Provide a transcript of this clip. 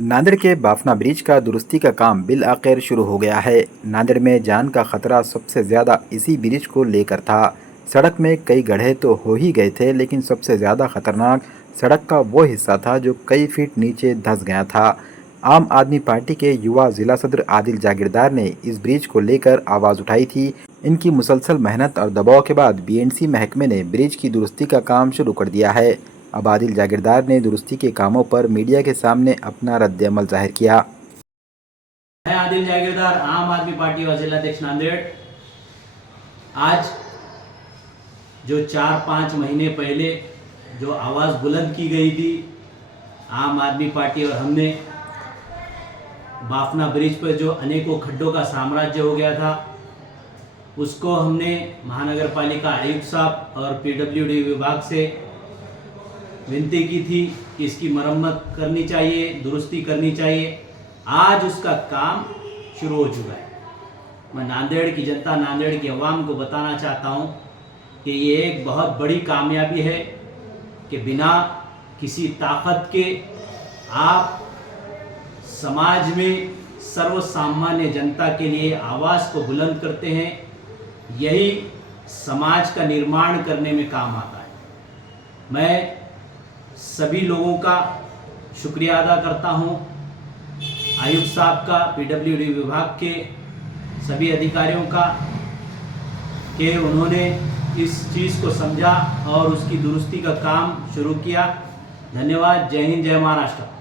नांदेड़ के बाफना ब्रिज का दुरुस्ती का काम बिल आखिर शुरू हो गया है। नांदेड़ में जान का खतरा सबसे ज्यादा इसी ब्रिज को लेकर था। सड़क में कई गड्ढे तो हो ही गए थे, लेकिन सबसे ज्यादा खतरनाक सड़क का वो हिस्सा था जो कई फीट नीचे धंस गया था। आम आदमी पार्टी के युवा जिला सदर आदिल जागीरदार ने इस ब्रिज को लेकर आवाज उठाई थी। इनकी मुसलसल मेहनत और दबाव के बाद बीएंडसी महकमे ने ब्रिज की दुरुस्ती का काम शुरू कर दिया है। अब आदिल जागीरदार ने दुरुस्ती के कामों पर मीडिया के सामने अपना रद्द-ए-अमल जाहिर किया। मैं आदिल जागीरदार, आम आदमी पार्टी और जिलाध्यक्ष नांदेड़। आज जो 4-5 महीने पहले जो आवाज़ बुलंद की गई थी आम आदमी पार्टी और हमने, बाफना ब्रिज पर जो अनेकों खड्डों का साम्राज्य हो गया था, उसको हमने महानगर पालिका आयुक्त साहब और पीडब्ल्यूडी विभाग से विनती की थी कि इसकी मरम्मत करनी चाहिए, दुरुस्ती करनी चाहिए। आज उसका काम शुरू हो चुका है। मैं नांदेड़ की जनता, नांदेड़ की आवाम को बताना चाहता हूँ कि ये एक बहुत बड़ी कामयाबी है कि बिना किसी ताकत के आप समाज में सर्वसामान्य जनता के लिए आवाज़ को बुलंद करते हैं। यही समाज का निर्माण करने में काम आता है। मैं सभी लोगों का शुक्रिया अदा करता हूं, आयुक्त साहब का, पीडब्ल्यूडी विभाग के सभी अधिकारियों का, कि उन्होंने इस चीज़ को समझा और उसकी दुरुस्ती का काम शुरू किया। धन्यवाद। जय हिंद, जय महाराष्ट्र।